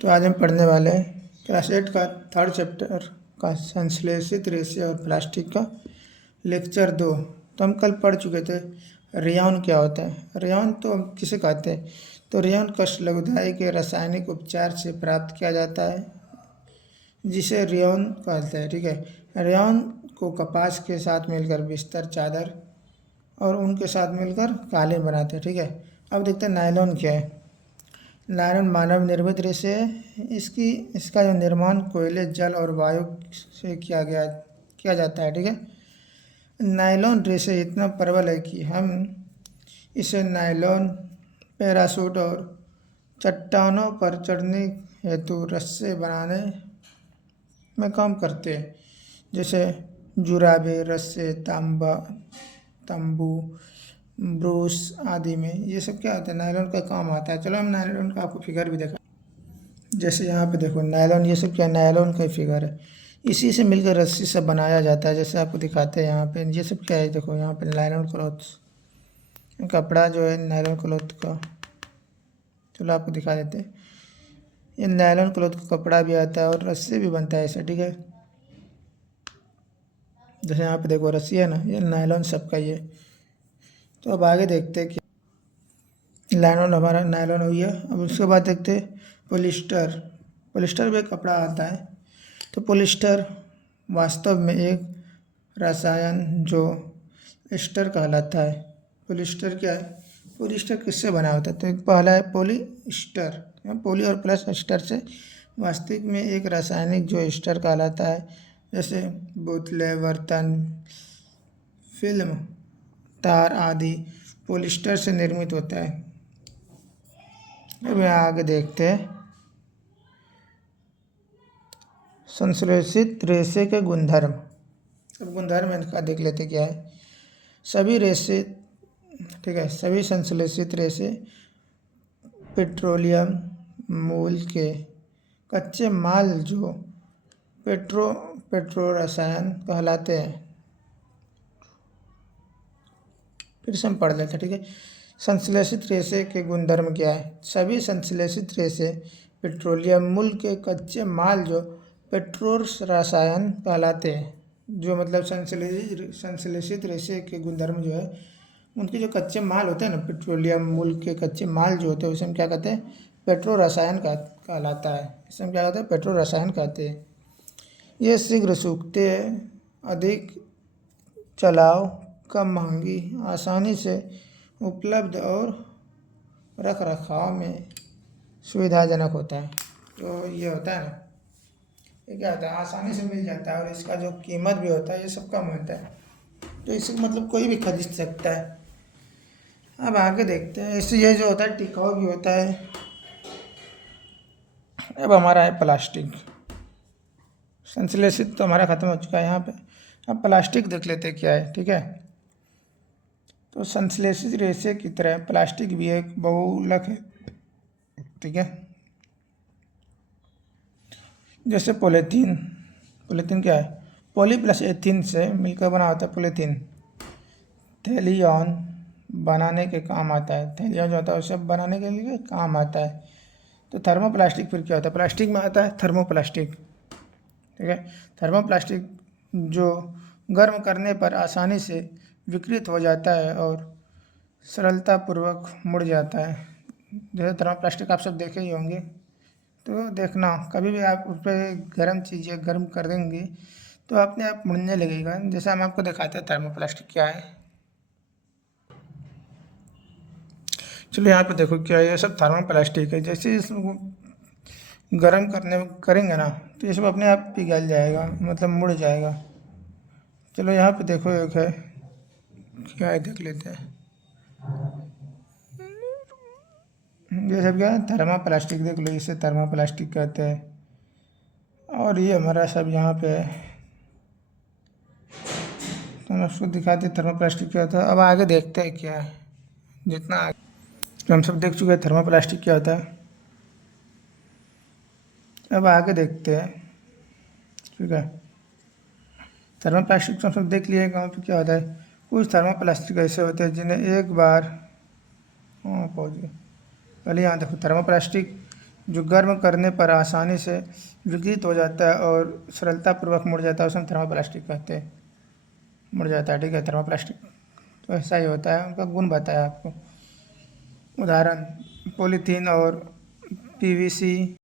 तो आज हम पढ़ने वाले हैं क्लास 8 का थर्ड चैप्टर का संश्लेषित रेशे और प्लास्टिक का लेक्चर 2। तो हम कल पढ़ चुके थे रेयॉन क्या होता है। रेयॉन तो हम किसे कहते हैं, तो रेयॉन कष्टलब्धि के रासायनिक उपचार से प्राप्त किया जाता है जिसे रेयॉन कहते हैं। ठीक है, रेयॉन को कपास के साथ मिलकर बिस्तर, चादर और उनके साथ मिलकर कालीन बनाते हैं। ठीक है, अब देखते हैं नायलॉन क्या है। नायलॉन मानव निर्मित रेशे है। इसका जो निर्माण कोयले, जल और वायु से किया जाता है। ठीक है, नायलॉन रेशे इतना प्रबल है कि हम इसे नायलॉन पैराशूट और चट्टानों पर चढ़ने हेतु रस्से बनाने में काम करते हैं, जैसे जुराबे, रस्से, तंबू, ब्रूस आदि में ये सब क्या होता है, नायलॉन का काम आता है। चलो हम नायलॉन का आपको फिगर भी देखा, जैसे यहाँ पे देखो नायलॉन, ये सब क्या नायलॉन का फिगर है। इसी से मिलकर रस्सी सब बनाया जाता है, जैसे आपको दिखाते हैं यहाँ पे। ये सब क्या है, देखो यहाँ पे नायलॉन क्लॉथ, कपड़ा जो है नायलॉन क्लॉथ का। चलो आपको दिखा देते हैं, ये नायलॉन क्लॉथ का कपड़ा भी आता है और रस्सी भी बनता है ऐसा। ठीक है, जैसे यहाँ पे देखो रस्सी है ना, ये नायलॉन सबका ये। तो अब आगे देखते हैं कि नायलॉन, हमारा नायलॉन हो गया। अब उसके बाद देखते हैं पोलिस्टर। पोलिस्टर भी एक कपड़ा आता है। तो पोलिस्टर वास्तव में एक रसायन जो एस्टर कहलाता है। पोलिस्टर क्या है, पोलिस्टर किससे बना होता है, तो एक पहला है पोलिस्टर, पोली और प्लस एस्टर से वास्तविक में एक रासायनिक जो एस्टर कहलाता है। जैसे बोतलें, बर्तन, फिल्म, तार आदि पोलिस्टर से निर्मित होता है। अब आगे देखते हैं संश्लेषित रेशे के गुणधर्म। अब गुणधर्म इनका देख लेते क्या है। सभी रेशे, ठीक है, सभी संश्लेषित रेशे पेट्रोलियम मूल के कच्चे माल जो पेट्रो रसायन कहलाते हैं। फिर से हम पढ़ लेते हैं। ठीक है, संश्लेषित रेशे के गुणधर्म क्या है। सभी संश्लेषित रेशे पेट्रोलियम मूल के कच्चे माल जो पेट्रो रसायन कहलाते हैं। जो मतलब संश्लेषित रेशे के गुणधर्म जो है, उनके जो कच्चे माल होते हैं ना, पेट्रोलियम मूल के कच्चे माल जो होते हैं उसे हम क्या कहते हैं, पेट्रो रसायन कहलाता है। इसे हम क्या कहते हैं, पेट्रो रसायन कहते हैं। ये शीघ्र सूखते हैं, अधिक चलाव, कम महंगी, आसानी से उपलब्ध और रख रखाव में सुविधाजनक होता है। तो ये होता है ना, ये क्या होता है, आसानी से मिल जाता है और इसका जो कीमत भी होता है ये सब कम होता है। तो इसे मतलब कोई भी खरीद सकता है। अब आगे देखते हैं, इससे ये जो होता है टिकाऊ भी होता है। अब हमारा है प्लास्टिक। संश्लेषित तो हमारा ख़त्म हो चुका है यहाँ पे। अब प्लास्टिक देख लेते हैं क्या है। ठीक है, तो संश्लेषित रेशे की तरह प्लास्टिक भी एक बहुलक है। ठीक है, जैसे पॉलीथीन। पॉलीथीन क्या है, पॉली प्लस एथीन से मिलकर बना होता है पॉलीथीन। थैलियॉन बनाने के काम आता है। थैलियॉन जो होता है उसे बनाने के लिए काम आता है। तो थर्मोप्लास्टिक फिर क्या होता है, प्लास्टिक में आता है थर्मोप्लास्टिक। ठीक है, थर्मोप्लास्टिक जो गर्म करने पर आसानी से विकृत हो जाता है और सरलतापूर्वक मुड़ जाता है। जैसे थर्मोप्लास्टिक आप सब देखे ही होंगे, तो देखना कभी भी आप उस पर गर्म चीज़ें गर्म कर देंगे तो अपने आप मुड़ने लगेगा। जैसे हम आपको दिखाते हैं थर्मोप्लास्टिक क्या है। चलो यहाँ पे देखो क्या है, ये सब थर्मोप्लास्टिक है। जैसे इसको गर्म करेंगे ना तो ये सब अपने आप पिघल जाएगा, मतलब मुड़ जाएगा। चलो यहाँ पे देखो एक है, क्या है देख लेते हैं। ये सब क्या है, थर्मोप्लास्टिक। देख लो, इसे थर्मोप्लास्टिक कहते हैं। और ये हमारा सब यहाँ पे है, तो हम उसको दिखाते हैं थर्मोप्लास्टिक क्या होता है। अब आगे देखते हैं क्या है। जितना आगे तो हम सब देख चुके हैं थर्मोप्लास्टिक क्या होता है। अब आगे देखते हैं। ठीक है, थर्मोप्लास्टिक तो हम सब देख लिए कहाँ पे क्या होता है। कुछ थर्मोप्लास्टिक ऐसे होते हैं जिन्हें एक बार पहुँच गए। पहले यहाँ देखो, थर्मोप्लास्टिक जो गर्म करने पर आसानी से विकृत हो जाता है और सरलतापूर्वक मुड़ जाता है, उसे हम थर्मोप्लास्टिक कहते हैं। मुड़ जाता है, ठीक है, थर्मोप्लास्टिक। तो ऐसा ही होता है, उनका गुण बताया आपको। उदाहरण पॉलीथीन और पीवीसी